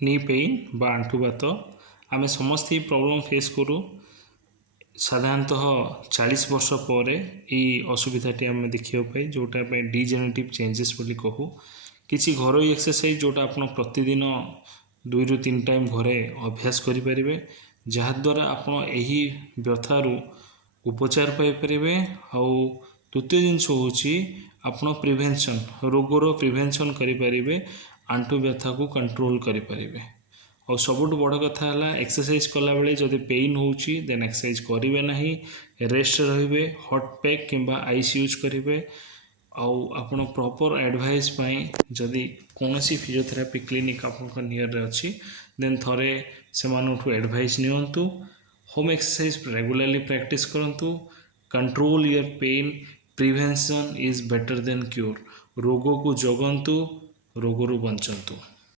Knee pain बा आंठुबात आम समस्त प्रॉब्लम फेस करूँ साधारणतः 40 वर्ष पर असुविधाटी आम देखा पाए जोटा डिजेनेरेटिव चेंजेस बोली कहू किसी घरोई एक्सरसाइज जोटा आप प्रतिदिन 2 ରୁ 3 टाइम घरे अभ्यास करें जहाद्वारा आपण यही व्यथारू उपचार पाइपर आउ तृतीय जिनस हूँ आपण प्रिवेंशन रोगर प्रिवेंशन करें आंठु व्यथा को कंट्रोल करें और सबुठ बड़ कथा है एक्सरसाइज कला बेले जदि पेन होची देन एक्सरसाइज करेंगे नहीं रेस्ट रहिबे हॉट पैक किंबा आइस यूज करेंगे आउ आपण प्रॉपर एडवाइस पाई जदि कौन सी फिजियोथेरापी क्लिनिक आप नियर अच्छी देन थरे से एडवाइस नियंतु होम एक्सरसाइज रेगुलरली प्रैक्टिस करंतु control your pain prevention is better than cure रोग को जगंतु रोगरू बंचंतु।